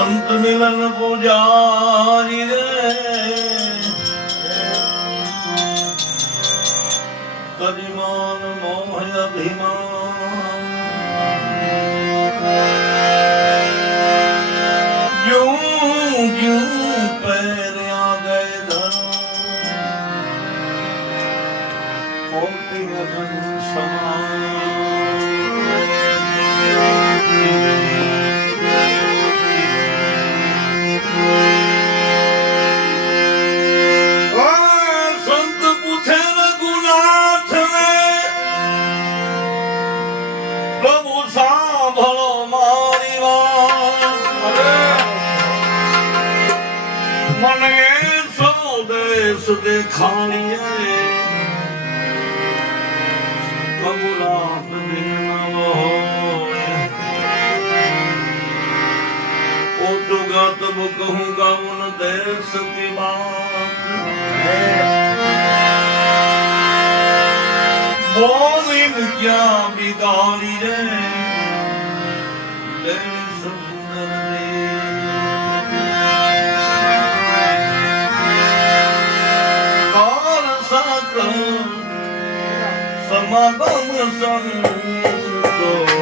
સંત મિલન પૂજારી રે કદીમાન મોહ અભિમાન ક્યું ક્યું पैर आ गए धन कोटि अगन समान देखानिए कबूलात बिन न होए ओ दुगा तब कहूँगा उन देश की बात बोली मुझ्या बिगाड़ी रे तेरी सुंदर समागम संतो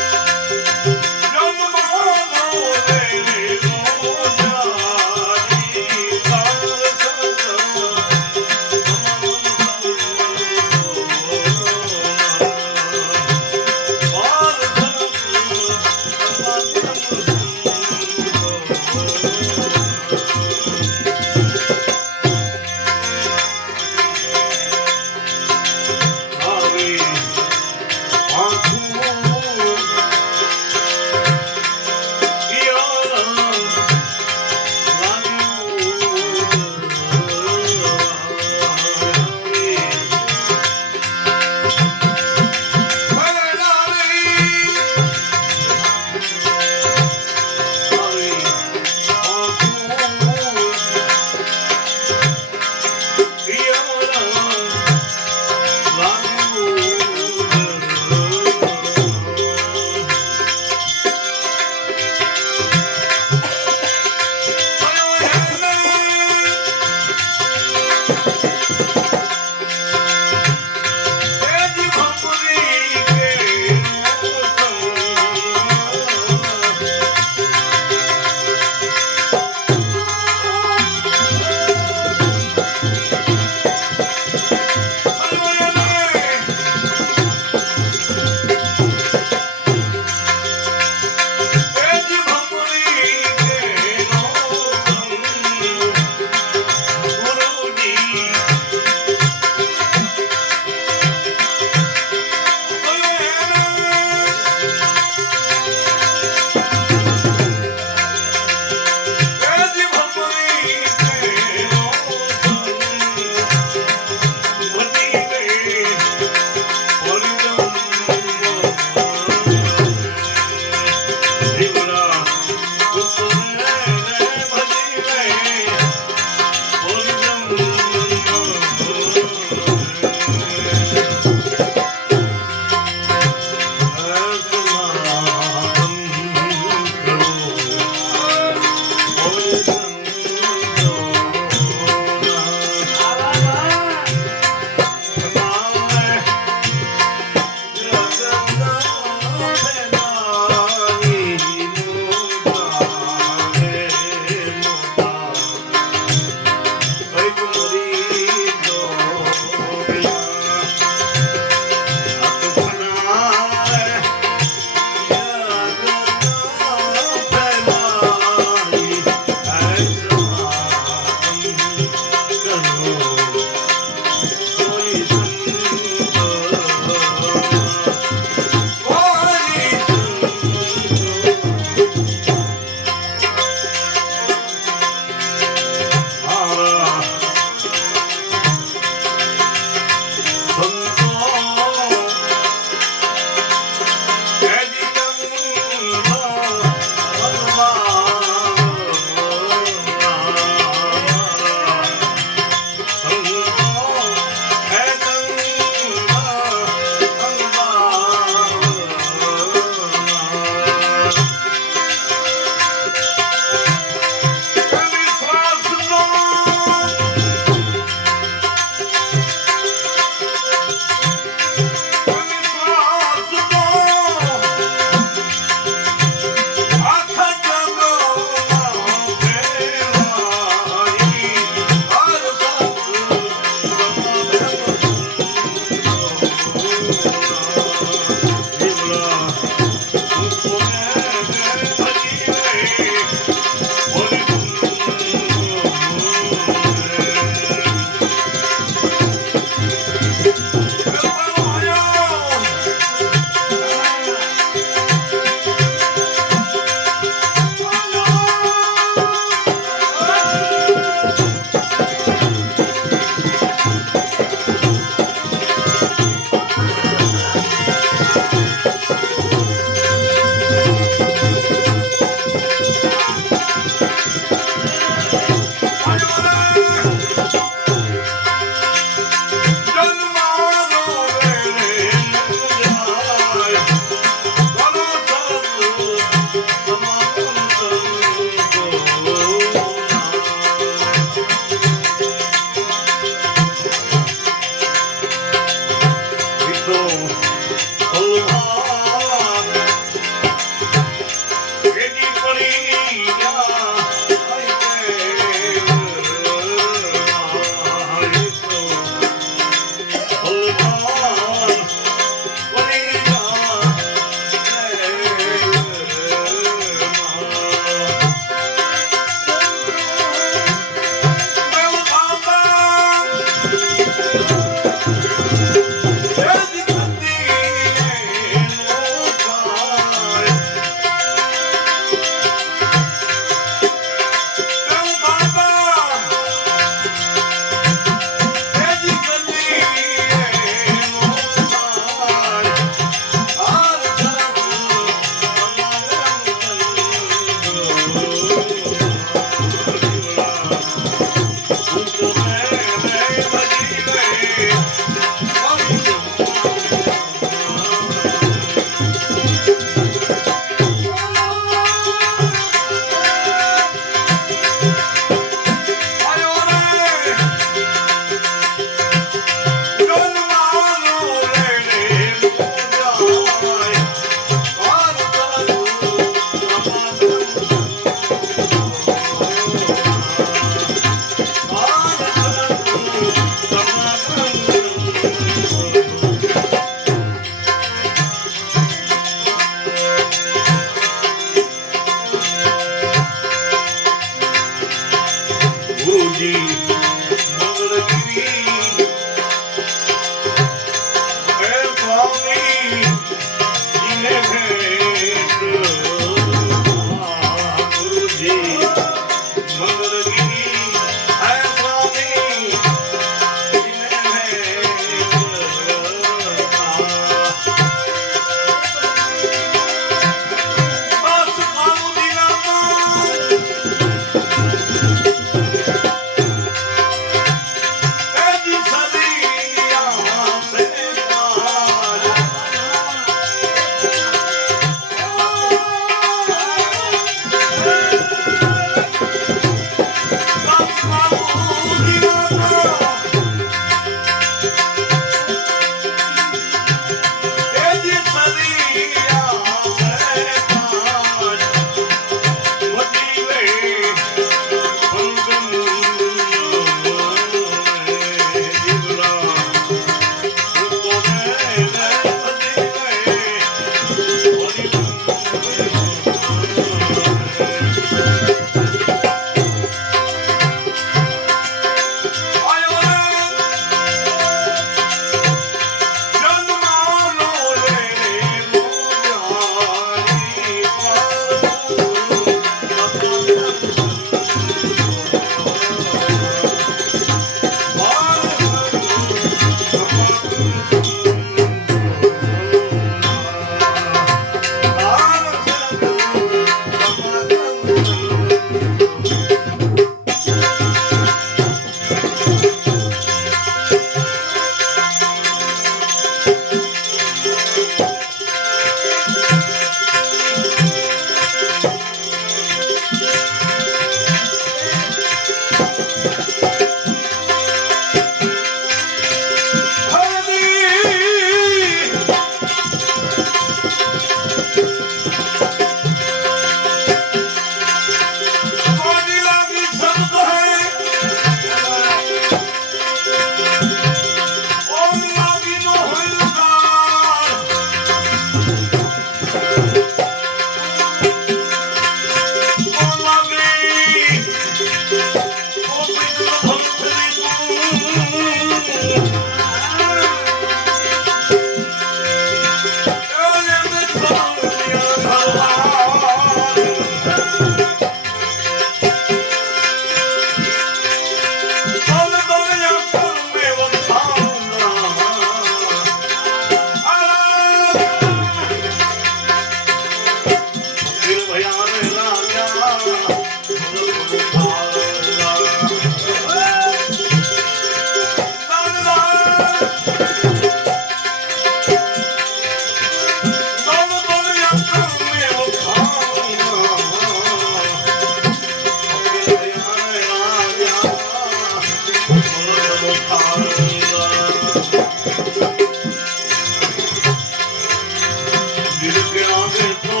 દિલ કે આગે તો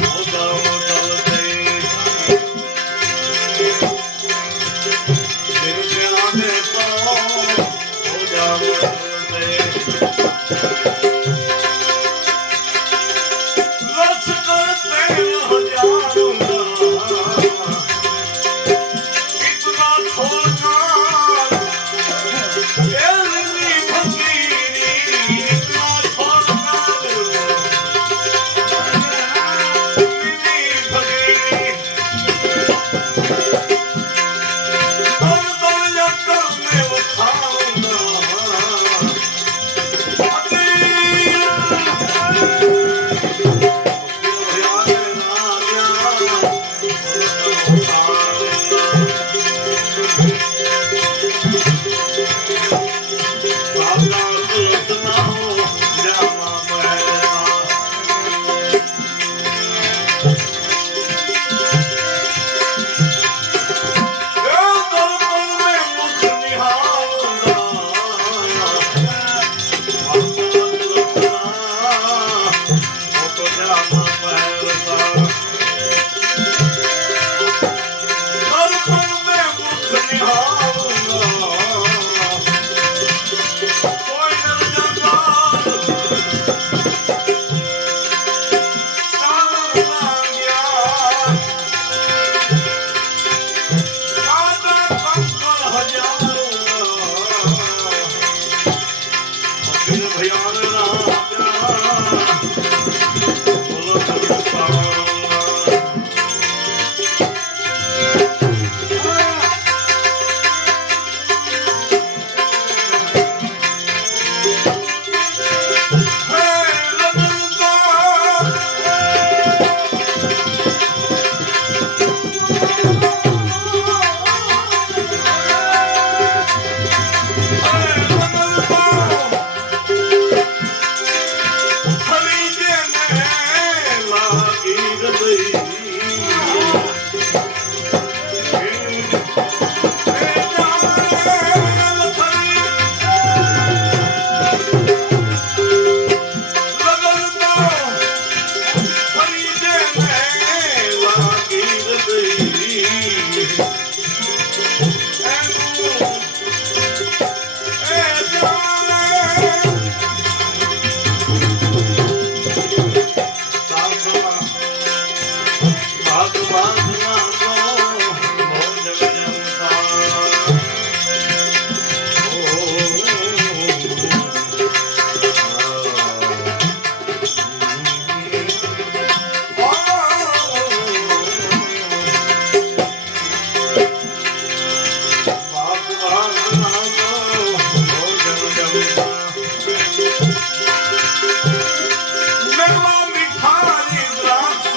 મોટા મોટા મીઠાઈ દ્રાક્ષ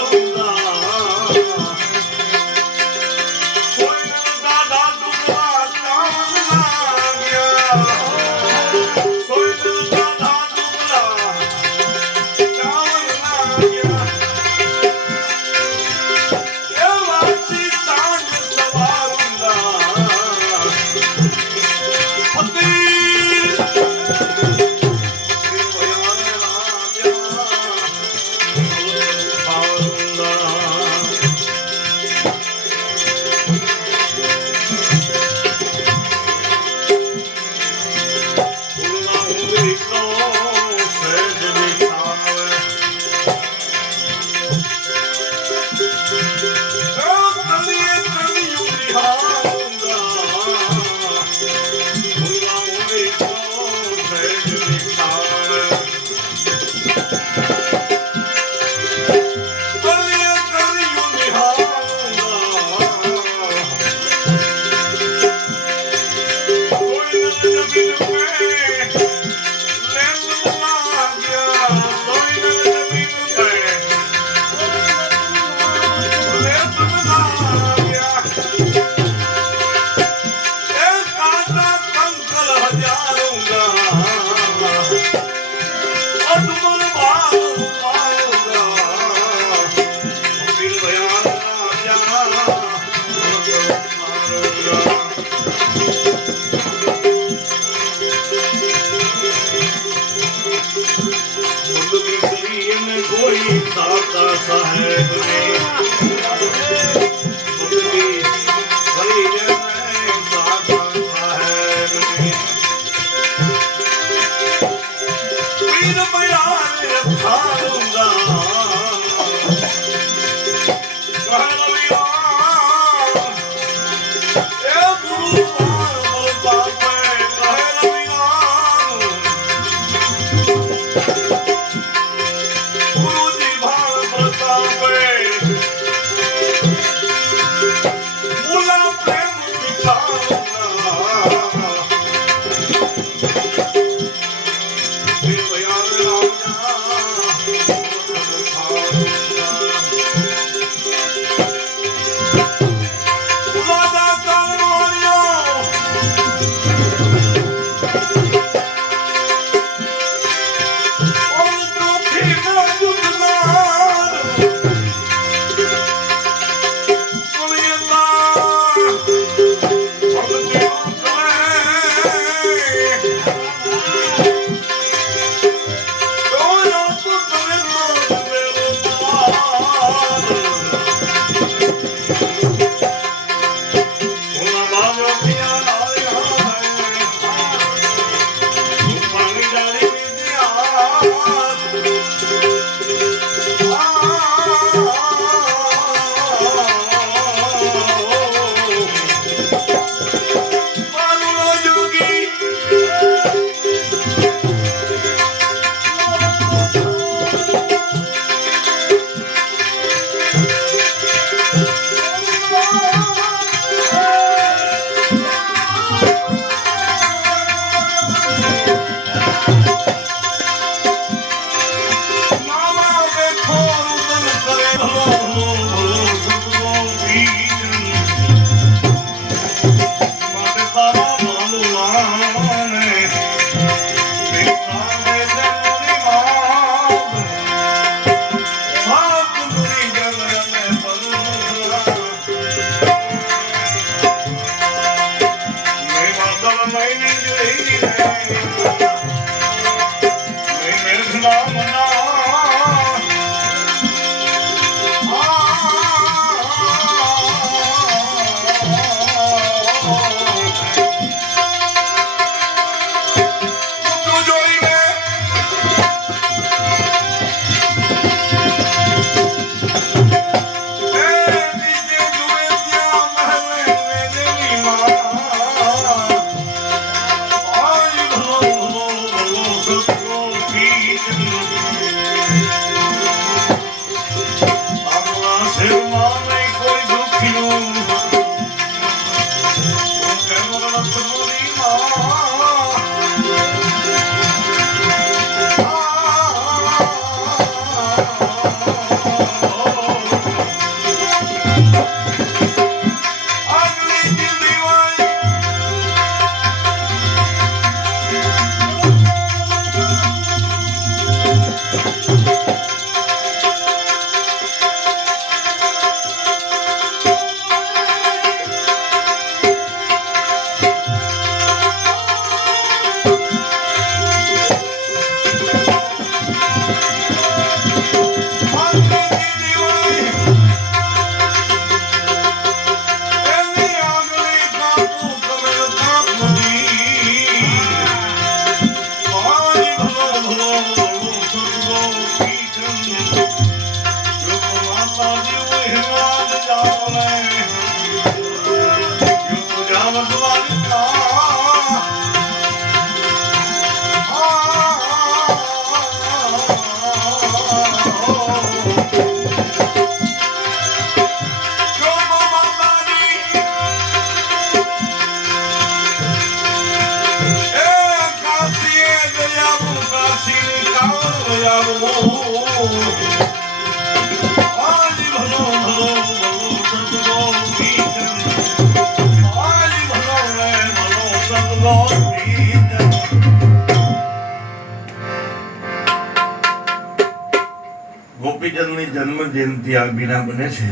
ગોપીચંદની જન્મ જયંતિ આગબીના બને છે.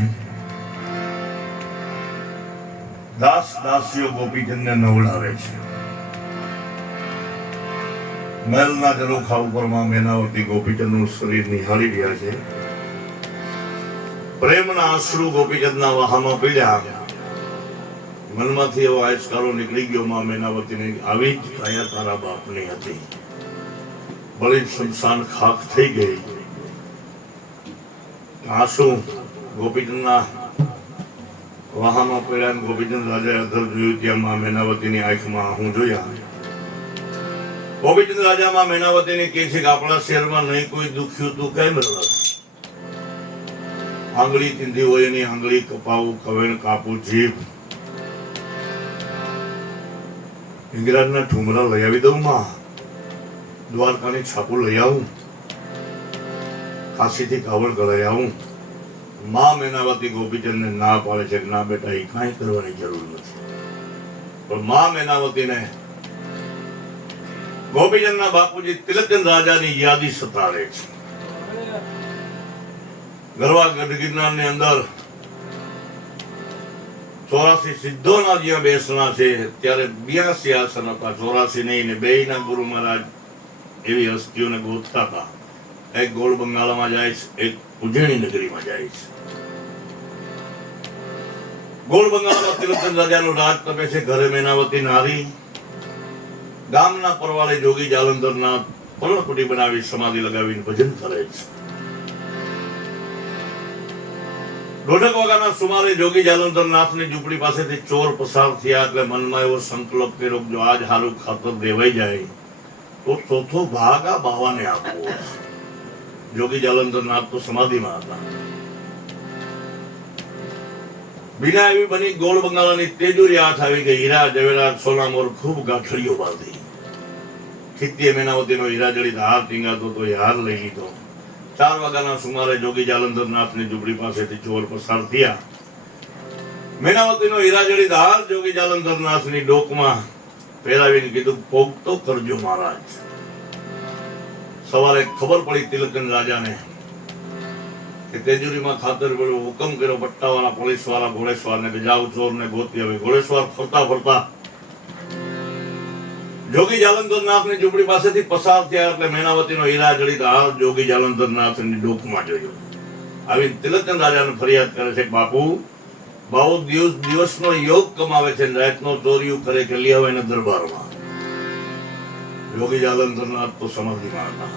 દાસ દાસીઓ ગોપીચંદને નવડાવે છે. મહેલના જલોખા ઉપરમાં મેનાવતી ગોપીચંદનું શરીર નિહાળી રહ્યા છે. પ્રેમના આંસુ ગોપીચંદના વાહામાં પીડ્યા. મનમાંથી એવો આયસ્કારો નીકળી ગયો. માં મેનાવતીને આવી જ કાયા તારા બાપની હતી. બળી શમશાન ખાક થઈ ગઈ. આંસુ ગોપીચંદના વાહામાં પડ્યા. ગોપીચંદ રાજાએ અધર જોયું. ત્યાં માં મેનાવતીની આંખમાં આહું જોયા. ગોપીચંદ રાજા માં મેનાવતીને કહે છે કે આપણા શહેરમાં નહીં કોઈ દુખ્યું તું કેમ રસ? આંગળી તીંધી હોય એની આંગળી કપાવું, કવેણ કાપું, જીભ ઇંગરાજના ઠુમરા લઈ આવી દઉં માં, દ્વારકાની છાપું લઈ આવું, કાશીથી કાવડ કરાઈ આવું. માં મેનાવતી ગોપીચંદને ના પાડે છે કે ના બેટા એ કાંઈ કરવાની જરૂર નથી. પણ માં મેનાવતીને ગોપીચંદના બાપુજી તિલકચંદ રાજાની યાદી સતાડે છે. ગરવા ગઢ ગિરનારની અંદર 84 સિદ્ધોના જ્યાં બેસણા છે ત્યારે 82 આસન હતા. 84 નહીં ને બેયના ગુરુ મહારાજ એવી હસ્તીઓને ગોતતા હતા. એક ગોળ બંગાળામાં જાય છે, એક ઉજ્જૈની નગરીમાં જાય છે. ગોળ બંગાળમાં તિલકચંદ રાજાનું રાજ તપે છે. ઘરે મેનાવતી નારી. ગામના પરવાળે જોગી જાલંધરના પર્ણકુટી બનાવી સમાધિ લગાવીને ભજન કરે છે. 1:30 વાગ્યાના સુમારે જોગી જાલંધરનાથની ઝૂંપડી પાસેથી ચોર પસાર થયા. એટલે મનમાં એવો સંકલ્પ કર્યો જો આજ હારું ખાતર દેવાઈ જાય તો ચોથો ભાગ આ બાવાને આપવો. જોગી જાલંધરનાથ તો સમાધિમાં હતા. બીના એવી બની ગોળ બંગાળાની તેજોરી હાથ આવી ગઈ. હીરા જવેરાત સોના મોર ખૂબ ગાંઠડીઓ બાંધી. ખીત્તીએ મેનાવતીનો હીરા જડિત હાર ટીંગાતો તો એ હાર લઈ લીધો. 4 વાગ્યાના સુમારે જોગી જાલંધરનાથની ઝૂંપડી પાસેથી ચોર પસાર થયા. મેનાવતીનો હીરા જડિત હાર જોગી જાલંધરનાથની ડોકમાં પહેરાવીને કીધું ભોગ તો કરજો મહારાજ. સવારે ખબર પડી તિલકચંદ રાજાને કે તેજુરીમાં ખાતર પડ્યો. હુકમ કર્યો પટ્ટાવાળા પોલીસવાળા ઘોડેસવારને કે જાઓ ચોરને ગોતી આવે. ઘોડેસવાર ફરતા ફરતા જોગી જાલંધરનાથની ઝૂંપડી પાસેથી પસાર થયા. એટલે મેનાવતીનો હીરા જડિત હાર જોગી જાલંધરનાથની ડોકમાં જોયો. આવી તિલકચંદ રાજાને ફરિયાદ કરે છે કે બાપુ બહુ દિવસનો યોગ કમાવે છે, રાતનો ચોરીઓ કરે કે લઈ આવે એના દરબારમાં. જોગી જાલંધરનાથ તો સમાધિમાં હતા.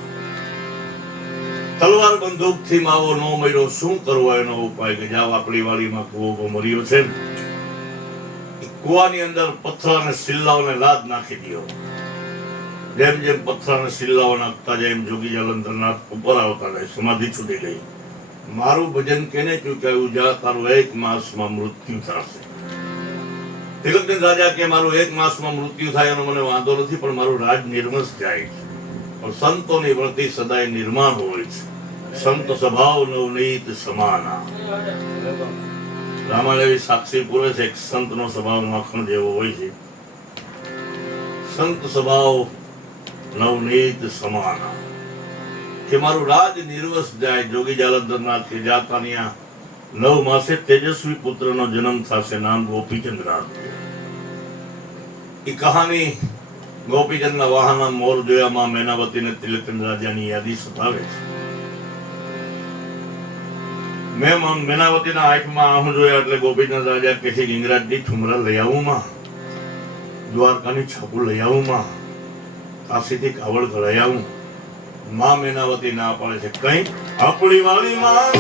તલવાર બંદૂકથી માવો નો મળ્યો, શું કરવો એનો ઉપાય? કે જાવ આપણી વાડીમાં કૂવો મર્યો છે ને, કૂવાની અંદર પથ્થર અને સિલ્લાઓને લાદ નાખી દો. જેમ જેમ પથ્થર અને સિલ્લાઓ નાખતા જાય એમ જોગી જાલંધરનાથ ઉપર આવતા જાય. સમાધિ છૂટી ગઈ. મારું ભજન કેને ચૂકાયું જા તારું 1 માસમાં મૃત્યુ થશે. તિલકચંદ રાજા કે મારું 1 માસમાં મૃત્યુ થાય એનો મને વાંધો નથી, પણ મારું રાજ નિર્વંશ જાય છે. પણ સંતોની વૃત્તિ સદાય નિર્માણ હોય છે. સંત સ્વભાવ નવનીત સમાના. રામાદેવી સાક્ષી પૂરે છે, એક સંતનો સ્વભાવ માખણ જેવો હોય છે. સંત સ્વભાવ નવનીત સમાના. કે મારું રાજ નિર્વસ જાય. જોગી જાલંધરનાથ કે જાતાનિયા 9 માસે તેજસ્વી પુત્રનો જન્મ થશે, નામ ગોપીચંદ રાખજો. એ કહાની ગોપીચંદના વાહના મોર જોયા માં મેનાવતીને તિલકચંદ રાજાની યાદી સતાવે છે. મેં મેનાવતીના આંખમાં આહું જોયા એટલે ગોપીચંદ રાજા કહે છે, ઇંગરાજની ઠુમરા લઈ આવું માં, દ્વારકાની છાપું લઈ આવું માં, કાશીથી કાવડ ઘડાઈ આવું. માં મેનાવતી ના પાડે છે, કઈ આપણી વાળી માં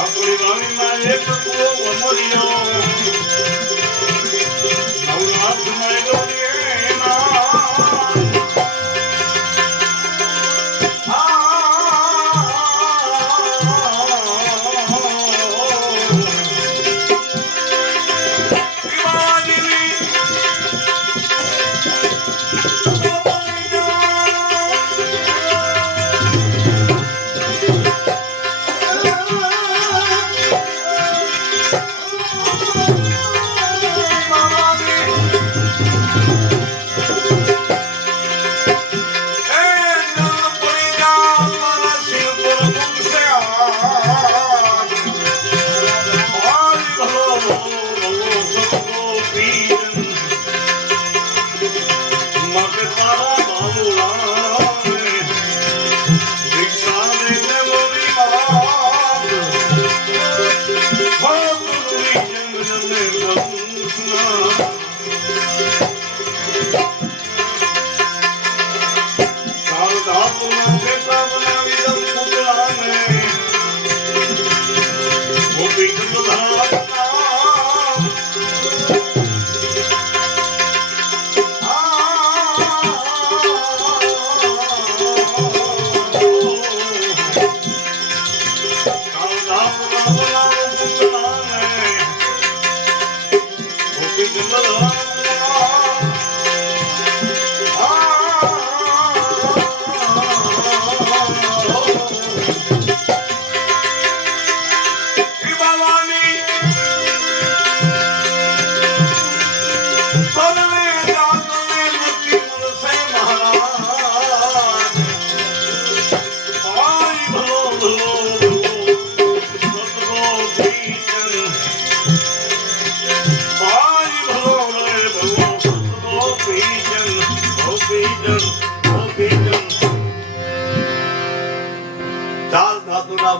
આપણી વાળી માં એક મર્યો નવનાથ મળ્યો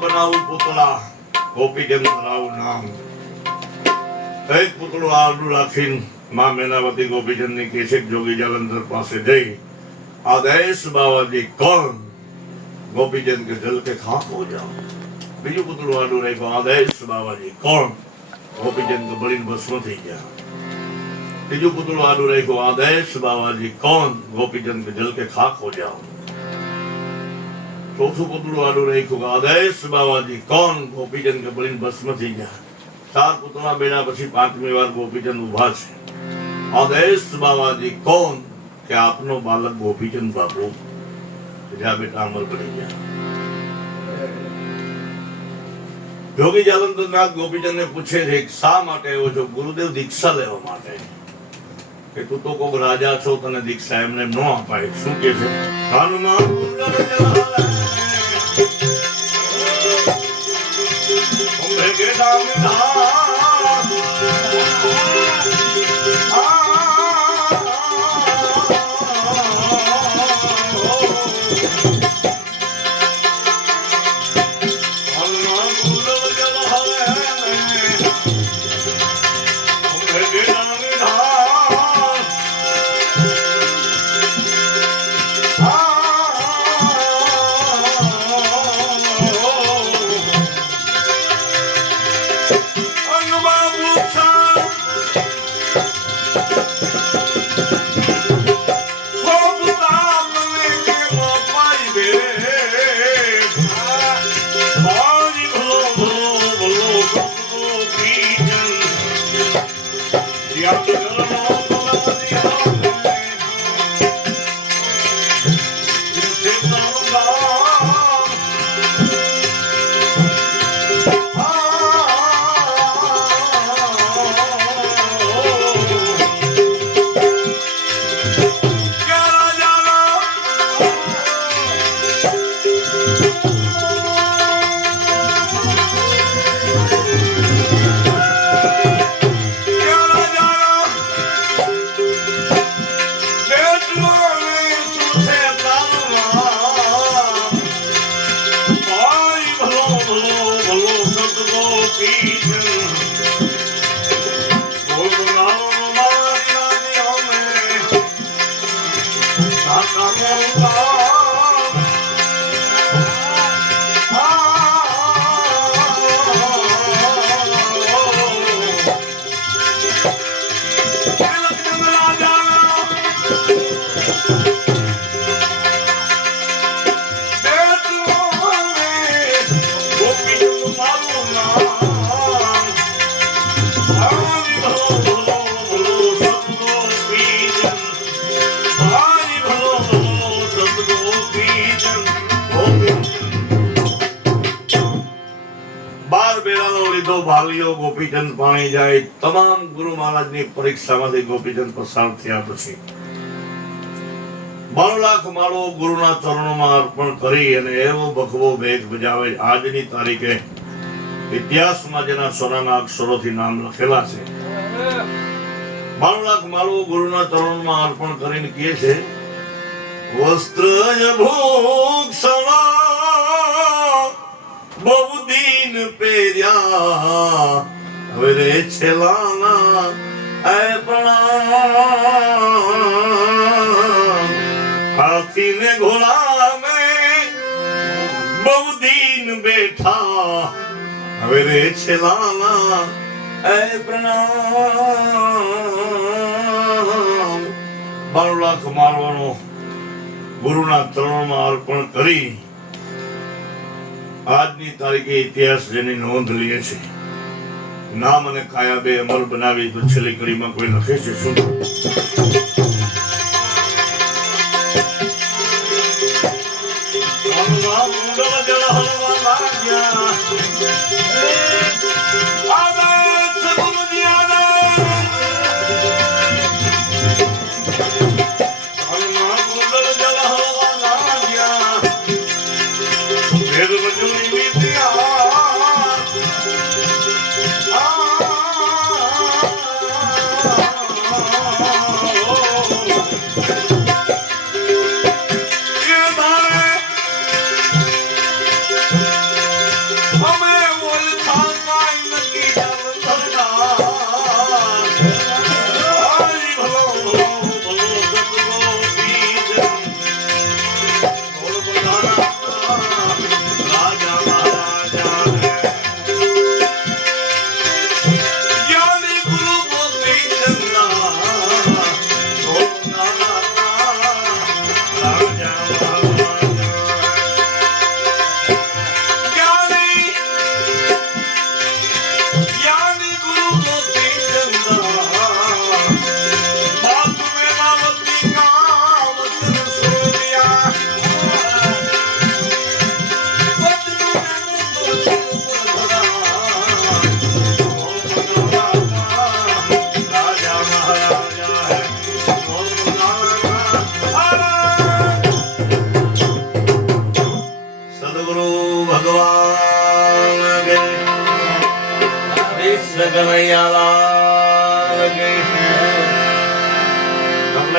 બનાવું પુતળા ગોપીચંદ ધરાવું નામ. એક પુતળું આડું રાખીને માં મેનાવતી ગોપીચંદની કેશક જોગી જાલંધર પાસે જઈ, આદેશ બાવાજી કોણ? ગોપીચંદ કે જલ કે ખાક હો જાઓ. બીજું પુતળું આડું રાખ્યું, આદેશ બાવાજી કોણ? ગોપીચંદ કે બળીને ભસ્મ થઈ ગયા. ત્રીજું પુતળું આડું રાખ્યું, આદેશ બાવાજી કોણ? ગોપીચંદ કે જલ કે ખાક હો જાઓ. ચોથું પુતળું આડું રાખ્યું, આદેશ બાવાજી કોણ? ગોપીચંદ કે બળીને ભસ્મ થઈ ગયા. 4 પુતળા બેડા પછી 5મી વાર ગોપીચંદ ઉભા છે. આદેશ બાવાજી કોણ? કે આપનો બાલક ગોપીચંદ બાપુ. જા બેટા અમર બની ગયા. જોગી જાલંધરનાથ ગોપીચંદને પૂછે છે, શા માટે આવ્યો છો? ગુરુદેવ દીક્ષા લેવા માટે. કે તું તો કોક રાજા છો, તને દીક્ષા એમને ન અપાય. શું કે છે? હનુમાન વાલીઓ ગોપીચંદ પાણી જાય તમામ ગુરુ મહારાજની પરીક્ષામાંથી ગોપીચંદ પસાર થયા પછી 92 લાખ માળો ગુરુના ચરણોમાં અર્પણ કરી અને એવો બખવો ભેદ બજાવે આજની તારીખે ઇતિહાસમાં જેના સોનાના અક્ષરોથી નામ લખેલા છે 92 લાખ માળો ગુરુના ચરણોમાં અર્પણ કરીને કહે છે વસ્ત્ર ભૂષણ બહુ દિન પહેર્યા હવે રે છેલાના એ પ્રણામ હાથીને ઘોડા મેં બહુ દિન બેઠા હવે રે છેલાના એ પ્રણામ 92 લાખ મારવાનો ગુરુના ચરણોમાં અર્પણ કરી આજની તારીખે ઇતિહાસ જેની નોંધ લે છે નામ અને કાયા બે અમર બનાવી તો છેલ્લી કડીમાં કોઈ લખે છે શું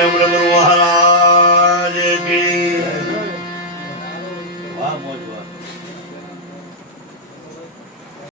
गुरु महाराज की